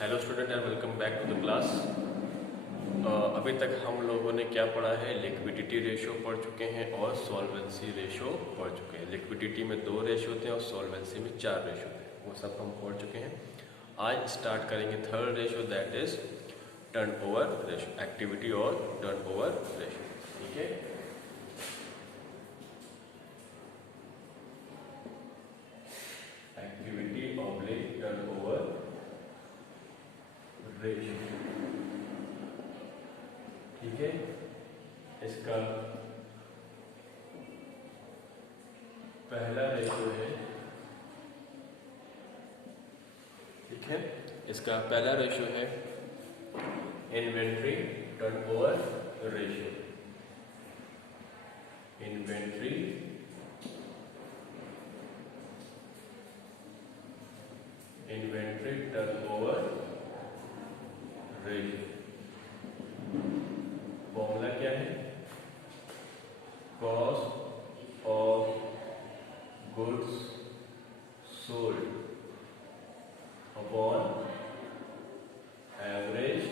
Hello student and welcome back to the class. अभी तक हम लोगों ने क्या पढ़ा है, लिक्विडिटी रेशियो पढ़ चुके हैं और सॉल्वेंसी रेशियो पढ़ चुके हैं। लिक्विडिटी में 2 रेशियो थे और सॉल्वेंसी में 4 रेशियो थे, वो सब हम पढ़ चुके हैं। आज स्टार्ट करेंगे third ratio, that is turnover ratio, activity और टर्नओवर रेशियो। ठीक है, एक्टिविटी ऑब्लिक टर्नओवर रेशियो। ठीक है, इसका पहला रेशियो है, ठीक है, इसका पहला रेशियो है inventory turnover ratio. Inventory turnover ratio. Formula क्या है? Cost of goods sold upon average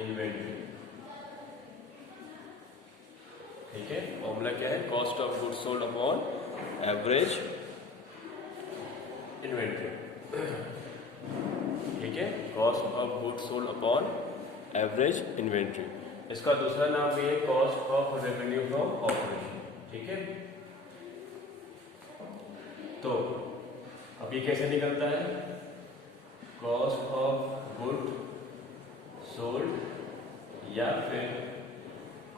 inventory. ठीक है, फॉर्मूला क्या है? Cost of goods sold upon average inventory. ठीक है, cost of goods sold upon average inventory. इसका दूसरा नाम भी है cost of revenue from operation. ठीक है, तो अब ये कैसे निकलता है? कॉस्ट ऑफ गुड सोल्ड या फिर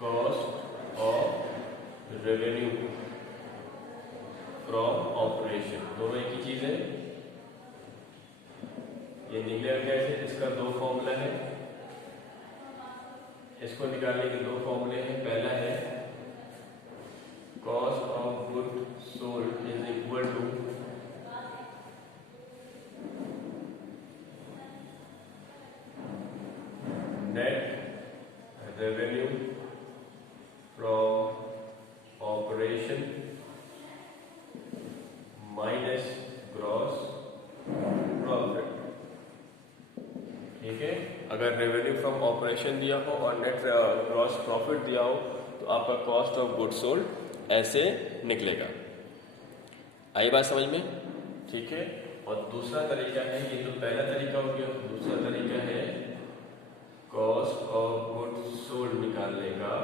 cost of revenue from operation, दोनों एक ही चीज है। ये निकलेगा कैसे? इसका 2 फॉर्मूला है, इसको निकालने के 2 फॉर्मूले हैं। पहला है cost of good sold is equal to net revenue from operation minus gross profit. ठीक है, अगर रेवेन्यू फ्रॉम ऑपरेशन दिया हो और नेट ग्रॉस प्रॉफिट दिया हो तो आपका कॉस्ट ऑफ गुड सोल्ड ऐसे निकलेगा। आई बात समझ में? ठीक है, और दूसरा तरीका है, ये तो पहला तरीका हो गया, दूसरा तरीका है कॉस्ट ऑफ गुड सोल्ड निकालने का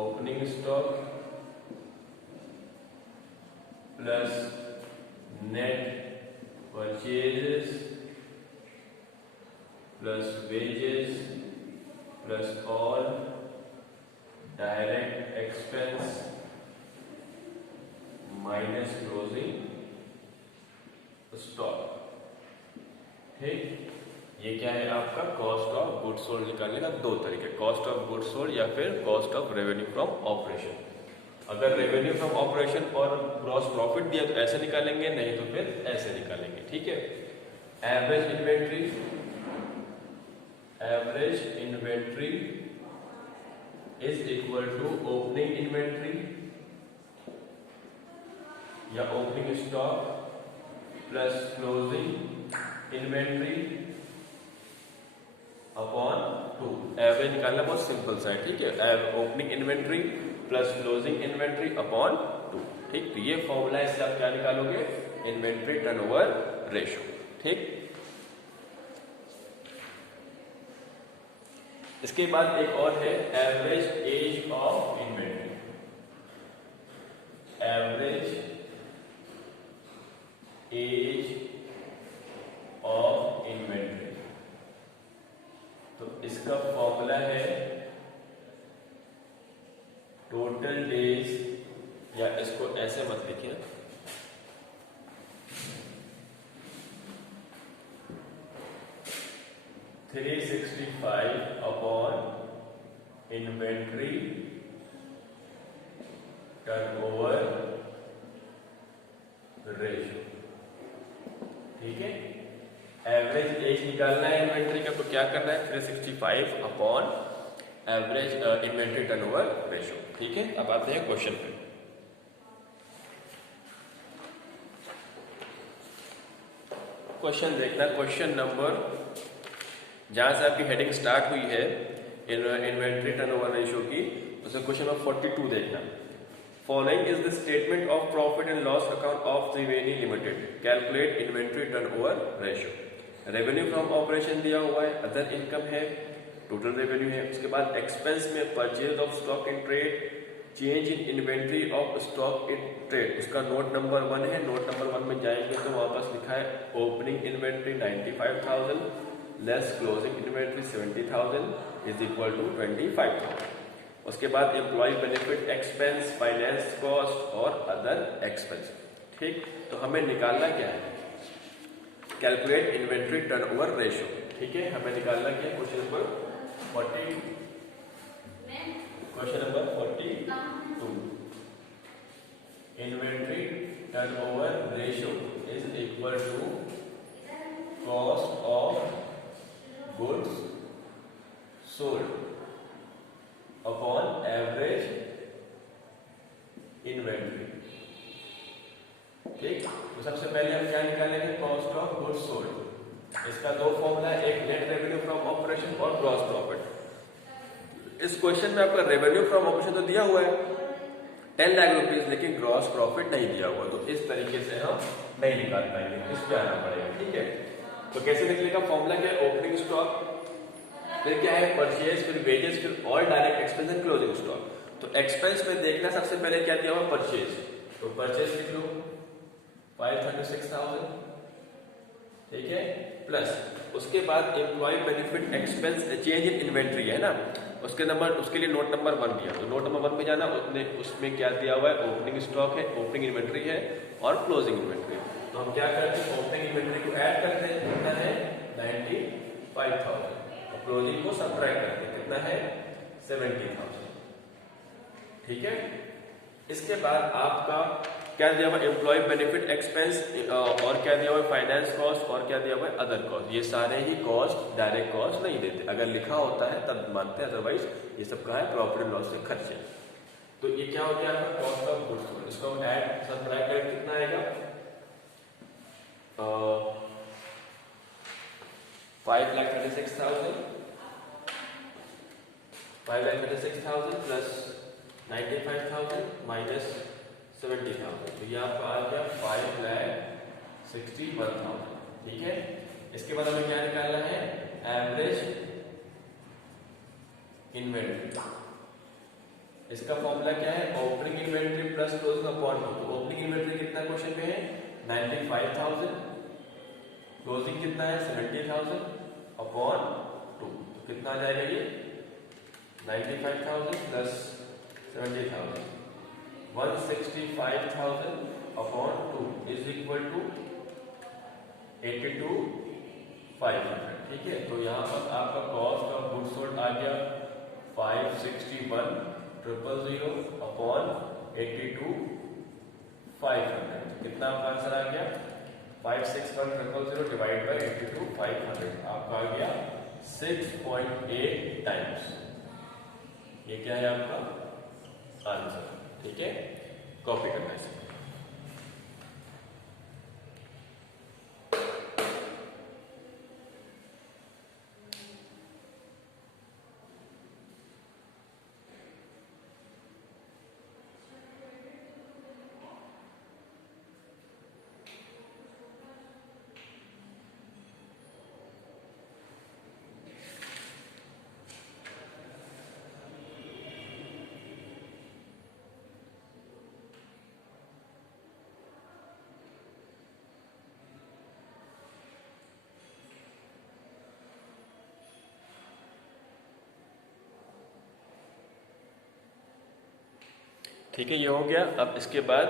opening stock plus net purchases plus wages plus all direct expense minus closing stock. ठीक, ये क्या है आपका कॉस्ट ऑफ गुड्स सोल्ड निकालने का 2 तरीके, कॉस्ट ऑफ गुड्स सोल्ड या फिर cost of revenue from operation. अगर रेवेन्यू फ्रॉम ऑपरेशन और ग्रॉस प्रॉफिट दिया तो ऐसे निकालेंगे, नहीं तो फिर ऐसे निकालेंगे। ठीक है, average inventory is equal to opening inventory या opening stock plus closing inventory upon 2। Average निकालना बहुत सिंपल सा है। ठीक है, opening inventory plus closing inventory upon 2। ठीक, तो ये फॉर्मूला है, इससे आप क्या निकालोगे? Inventory turnover ratio. ठीक, इसके बाद एक और है average age of inventory. Average age of inventory, तो इसका फॉर्मूला है टोटल डेज, या इसको ऐसे मत लिखिए, $365 अपॉन इन्वेंट्री टर्नओवर रेशियो। ठीक है, एवरेज एज निकालना है इन्वेंट्री का, तो क्या करना है? 365 upon average inventory turnover ratio. ठीक है, अब आते हैं क्वेश्चन पे। क्वेश्चन देखना, क्वेश्चन नंबर जहाँ से आपकी हेडिंग स्टार्ट हुई है इन्वेंट्री टर्नओवर रेशियो की, उसमें क्वेश्चन नंबर 42 देखना। Following is the statement of profit and loss account of Triveni limited, calculate inventory turnover ratio. Revenue from operation दिया हुआ है, अदर इनकम है, टोटल रेवेन्यू है, उसके बाद एक्सपेंस में purchase of stock in trade, change in inventory of stock in trade, उसका note number 1 है। नोट नंबर 1 में जाएंगे तो वापस लिखा है opening inventory 95,000 less closing inventory 70,000 is equal to 25,000। उसके बाद employ benefit expense, finance cost और अदर एक्सपेंस। ठीक, तो हमें निकालना क्या है, कैलकुलेट इन्वेंट्री टर्नओवर रेशियो। ठीक है, हमें निकालना क्या है, question number 42। Inventory turnover ratio is equal to cost of goods sold upon average inventory. ठीक, तो सबसे पहले हम क्या निकालेंगे, कॉस्ट ऑफ गुड्स सोल्ड। इसका दो फॉर्मूला है, एक नेट रेवेन्यू फ्रॉम ऑपरेशन और ग्रॉस प्रॉफिट। इस क्वेश्चन में आपका रेवेन्यू फ्रॉम ऑपरेशन तो दिया हुआ है 10 लाख रुपीज, लेकिन ग्रॉस प्रॉफिट नहीं दिया हुआ, तो इस तरीके से हम नहीं निकाल पाएंगे, इस पे आना पड़ेगा। ठीक है, तो कैसे निकलेगा, फॉर्मूला क्या है, ओपनिंग स्टॉक, फिर क्या है परचेज, फिर वेजेस, फिर all direct expense and closing stock. तो एक्सपेंस में देखना सबसे पहले क्या दिया हुआ, परचेज, तो परचेज लिख लो 536,000। ठीक है, प्लस उसके बाद employ benefit expense, change in inventory है ना, उसके लिए नोट नंबर 1 दिया, तो नोट नंबर 1 में जाना, उसमें क्या दिया हुआ है, ओपनिंग स्टॉक है, ओपनिंग इन्वेंट्री है और क्लोजिंग इन्वेंट्री। तो हम क्या करते हैं, ओपनिंग इन्वेंट्री को ऐड करते हैं, कितना है 95,000, और क्लोजिंग को सब्ट्रैक्ट करते हैं, कितना है 70,000। ठीक है, इसके बाद आपका क्या दिया हुआ, एम्प्लॉय बेनिफिट एक्सपेंस, और क्या दिया हुआ है फाइनेंस कॉस्ट, और क्या दिया हुआ है अदर कॉस्ट। ये सारे ही कॉस्ट डायरेक्ट कॉस्ट नहीं देते, अगर लिखा होता है तब मानते हैं, अदरवाइज ये सब कहा है प्रॉफिट एंड लॉस से खर्चे। तो ये क्या हो गया आपका कॉस्ट ऑफ गुड्स सोल्ड, इसको ऐड सब्ट्रैक्ट करें, कितना आएगा 5,36,000 प्लस 95,000 माइनस 70,000, तो ये आपका आ गया 5,61,000। ठीक है, इसके बाद हमें क्या निकालना है, एवरेज इन्वेंट्री। इसका फॉर्मूला क्या है, opening inventory plus closing upon 2। तो ओपनिंग इन्वेंट्री कितना क्वेश्चन में है 95,000, क्लोजिंग कितना है 70,000 अपॉन 2, तो कितना आ जाएगा ये 95,000 plus 70,000, 165,000 upon 2 is equal to 82,500। ठीक है, तो यहाँ पर आपका कॉस्ट ऑफ गुड्स सोल्ड आ गया 561,000 अपॉन 82,500। कितना आपका आंसर आ गया 561,000 डिवाइड बाई 82,500, आपका आ गया 6.8 टाइम्स। ये क्या है आपका आंसर। ठीक है, कॉपी करना है। ठीक है, ये हो गया। अब इसके बाद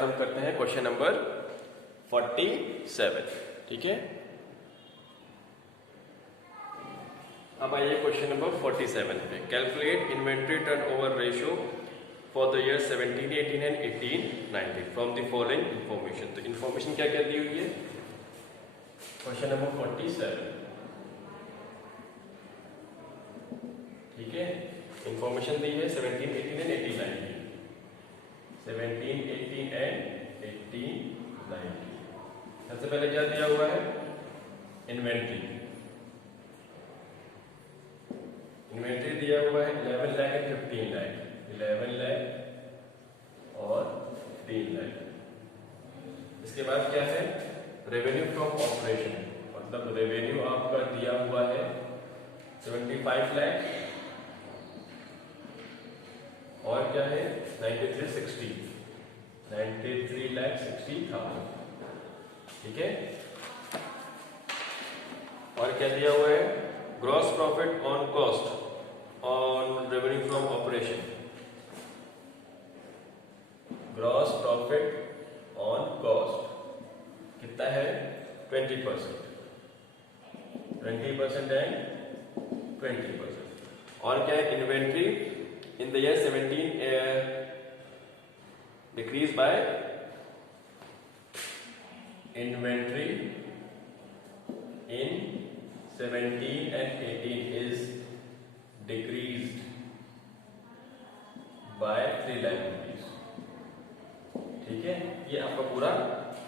हम करते हैं क्वेश्चन नंबर 47। ठीक है, अब आइए क्वेश्चन नंबर 47 पे। Calculate inventory turnover ratio for the year 17, 18 and 18, 19 from the following information. तो इंफॉर्मेशन क्या क्या दी हुई है, क्वेश्चन नंबर 47। ठीक है, इंफॉर्मेशन दी है 17, 18 एंड 18, 19। 17, 18 एंड 18, 19। सबसे पहले क्या दिया हुआ है, इन्वेंट्री दिया हुआ है 11 लाख एंड 15 लाख, 11 लाख और 15 लाख। इसके बाद क्या है, रेवेन्यू फ्रॉम ऑपरेशन, मतलब रेवेन्यू आपका दिया हुआ है 75 लाख और क्या है 93 लाख 60,000, ठीक है। और क्या दिया हुआ है, gross profit on cost on revenue from operation, gross profit on cost कितना है 20% एंड 20%। और क्या है, inventory in the year 17 decrease by, inventory in 17 and 18 is decreased by 3 lakh rupees, ठीक है। ये आपका पूरा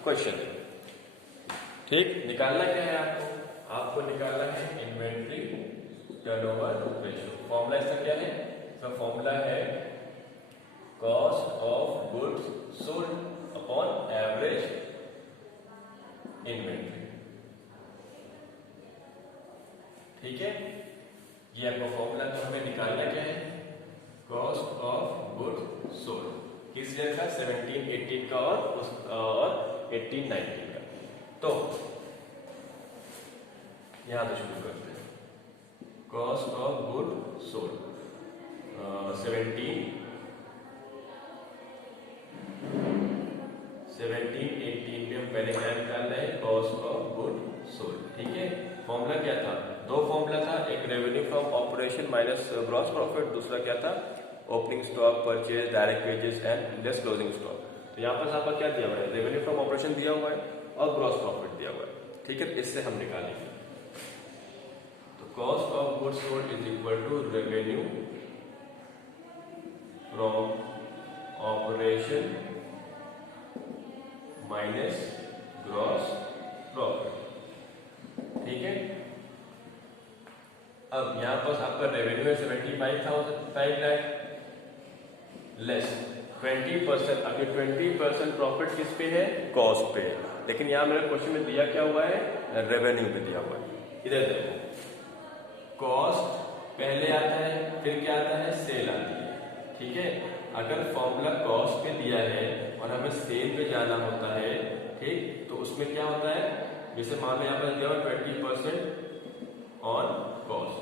क्वेश्चन है, ठीक। निकालना क्या है आपको निकालना है इन्वेंट्री टर्नओवर रेशियो। फॉर्मूला इसका क्या है, इसका फॉर्मूला है cost of goods sold upon average inventory, ठीक है। ये आपका फॉर्मूला, तो हमें निकालना क्या है, कॉस्ट ऑफ गुड्स सोल्ड, किस ईयर का 17 18 का और 18 19 का। तो यहां से शुरू करते हैं, कॉस्ट ऑफ गुड सोल्ड 17 18 में पहले क्या निकालना है, कॉस्ट ऑफ गुड सोल्ड, ठीक है। फॉर्मूला क्या था, दो फॉर्मूला था, एक revenue from operation minus gross profit, दूसरा क्या था opening stock, purchase, direct wages and less closing stock. तो यहाँ पर आपका क्या दिया हुआ है, रेवेन्यू फ्रॉम ऑपरेशन दिया हुआ है और ग्रॉस प्रॉफिट दिया हुआ है, ठीक है। इससे हम निकालेंगे, तो cost of goods sold is equal to revenue from operation minus gross profit, ठीक है। अब यहां पर आपका रेवेन्यू है 75 लाख लेस 20%, अभी 20% प्रॉफिट किस पे है, कॉस्ट पे है। लेकिन यहां मेरे क्वेश्चन में दिया क्या हुआ है, रेवेन्यू पे दिया हुआ है। इधर देखो, कॉस्ट पहले आता है, फिर क्या आता है, सेल आती है, ठीक है। अगर फॉर्मूला कॉस्ट पे दिया है और हमें सेल पे जाना होता है, ठीक, तो उसमें क्या होता है, जैसे मान लो यहाँ पर दिया हुआ 20% ऑन कॉस्ट,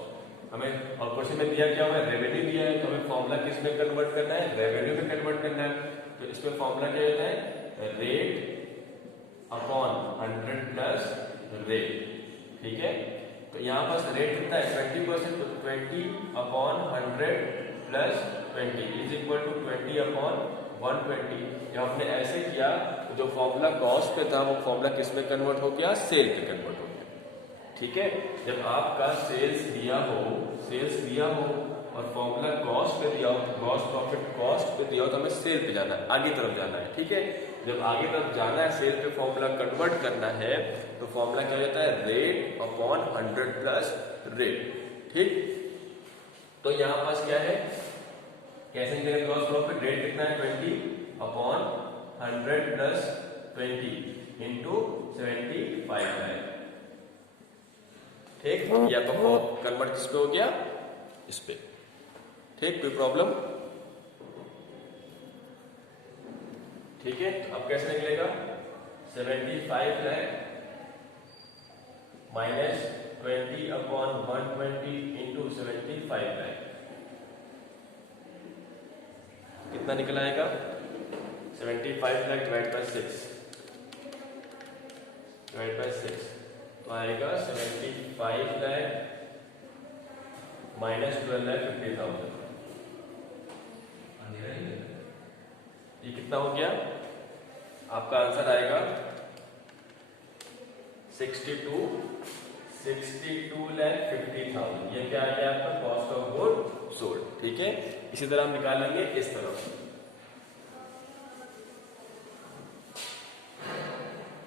हमें और क्वेश्चन में दिया क्या हुआ है, रेवेन्यू दिया है, तो हमें फॉर्मूला किस में कन्वर्ट करना है, रेवेन्यू में कन्वर्ट करना है। तो इसमें फॉर्मूला क्या होता है, रेट अपॉन 100 प्लस रेट, ठीक है। तो यहाँ पर रेट कितना है 20%, तो 20 upon 100 plus 20 is equal to 20 upon 120। जब हमने ऐसे किया तो जो फॉर्मूला कॉस्ट पे था वो फॉर्मूला किस में कन्वर्ट हो गया, सेल पे कन्वर्ट हो गया, ठीक है। जब आपका सेल्स दिया हो और फॉर्मूला कॉस्ट पे दिया हो, ग्रॉस प्रॉफिट कॉस्ट पे दिया हो, तो हमें सेल पे जाना है, आगे तरफ जाना है, ठीक है। जब आगे तरफ जाना है, सेल पे फॉर्मूला कन्वर्ट करना है, तो फॉर्मूला क्या होता है, रेट अपॉन 100 प्लस रेट, ठीक। तो यहाँ पास क्या है, कैसे निकलेगा ग्रॉस प्रॉफिट, रेट कितना है 20 अपॉन 100 प्लस 20 इंटू 75 है, ठीक। या तो कन्वर्ट किस पे हो गया, इस पे, ठीक। कोई प्रॉब्लम, ठीक है। अब कैसे निकलेगा, 75 lakh minus 20 upon 120 into 75 lakh, कितना निकल आएगा, 75 लाख डिवाइड बाय 6 तो आएगा 75 लाख माइनस 12 लाख 50,000, ये कितना हो गया, आपका आंसर आएगा 62 लाख 50,000। ये क्या आ गया आपका कॉस्ट ऑफ गुड सोल्ड, ठीक है। इसी तरह हम निकालेंगे इस तरफ,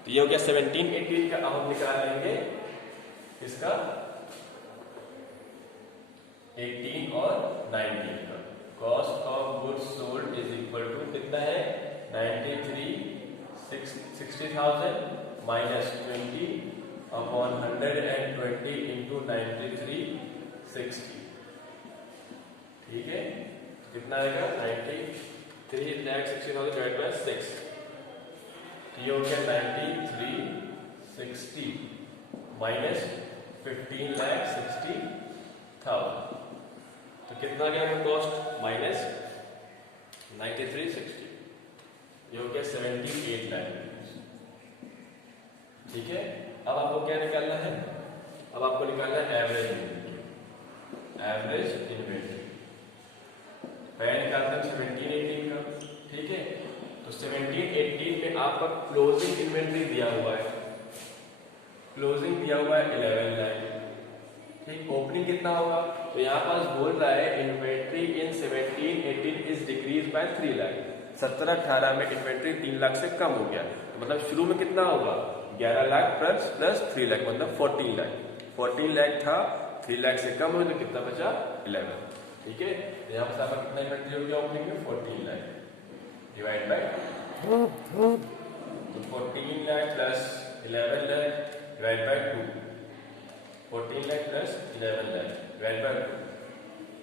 तो ये हो गया 17 18 का। अब हम निकाल लेंगे किसका? 18 और 19 का। Cost of goods sold is equal to कितना है? 60,000 माइनस 20 अपॉन 120 इंटू 9360। ठीक है, कितना आएगा? 93,60,000 डिवाइड बाय 6। ये हो गया 9360 माइनस 15,60,000। तो कितना गया हमें कॉस्ट? माइनस 9360, ये हो गया 78 लाख। ठीक है, अब आपको क्या निकालना है? अब आपको निकालना है एवरेज इन्वेंट्री। एवरेज इन्वेंट्री पहले निकालते हैं 17-18 का। ठीक है, तो 17-18 में आपका क्लोजिंग इन्वेंट्री दिया हुआ है। क्लोजिंग दिया हुआ है 11 लाख। ठीक, ओपनिंग कितना होगा? तो यहाँ पास बोल रहा है inventory in 17-18 is decrease by 3 lakh. 17-18 में इन्वेंट्री 3 लाख से कम हो गया, तो मतलब शुरू में कितना होगा? 11 लाख प्लस 3 लाख, मतलब 14 लाख। 14 लाख था, 3 लाख से कम हो तो कितना बचा? 11। ठीक है, तो यहाँ पर आपका कितना इन्वेंट्री हो गया ओपनिंग में? 14 लाख डिवाइड बाय, तो 14 lakh plus 11 lakh divide by 2। 14 lakh plus 11 lakh divide by 2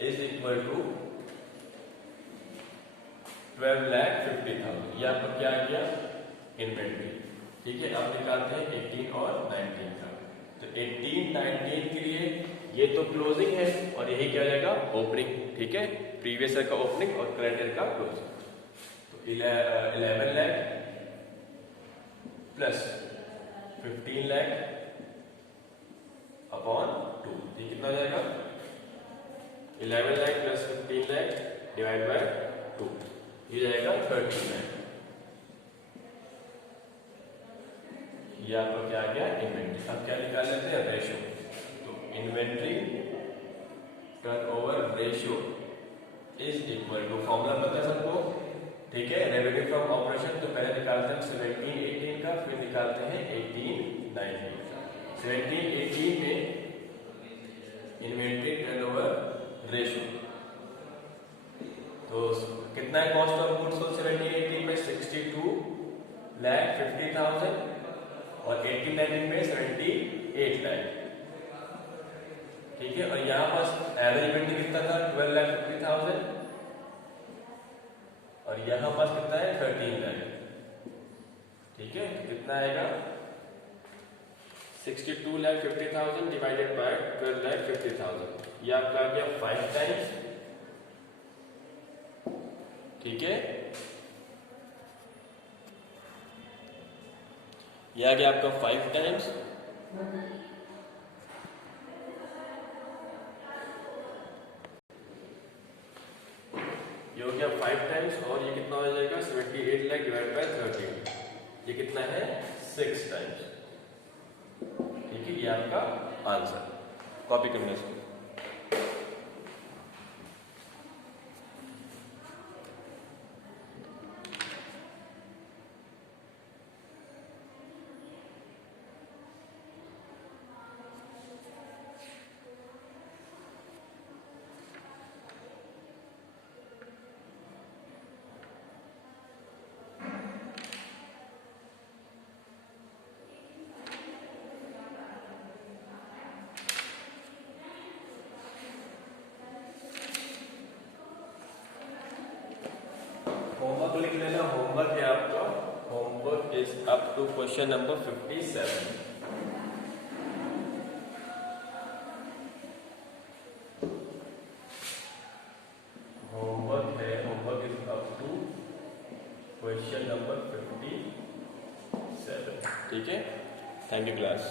is equal to 12,50,000। ये आपका क्या आ गया? इन्वेंट्री। ठीक है, अब निकालते हैं 18 और 19 का। तो 18-19 के लिए ये तो क्लोजिंग है और यही क्या जाएगा? ओपनिंग। ठीक है, प्रीवियस ईयर का ओपनिंग और करंट ईयर का क्लोजिंग। तो 11 लाख प्लस 15 लाख अपॉन 2, ये कितना हो जाएगा? 11 lakh plus 15 lakh divide by 2, ये जाएगा 13 लाख। ये आपका क्या आ गया? इन्वेंट्री। अब क्या निकाल लेते हैं? रेशियो। तो inventory turnover ratio is equal to, formula पता है सबको? ठीक है, रेवेन्यू फ्रॉम ऑपरेशन। तो पहले निकालते हैं 17-18 का, फिर निकालते हैं 18-19 का। 17-18 में इन्वेंट्री टर्नओवर रेशियो तो कितना है? कॉस्ट ऑफ गुड्स सोल्ड 17-18 में 62,50,000 और 18-19 में 78 लाख। ठीक है, और यहां पर एवरेज इन्वेंट्री कितना था? 12,50,000 और यहां पर कितना है? 13 लाख। ठीक है, तो कितना आएगा? 62,50,000 डिवाइडेड बाय 12,50,000, ये आपका आ गया 5 टाइम्स। ठीक है, ये आ गया आपका 5 टाइम्स। ये हो गया 5 टाइम्स और ये कितना हो जाएगा? 78 लाख डिवाइड बाय 13, ये कितना है? 6 टाइम्स। ठीक है, ये आपका आंसर। कॉपी करने से होमवर्क लिख लेना। होमवर्क है आपका, homework is up to question number 57। Homework है, homework is up to question number 57। ठीक है, थैंक यू क्लास।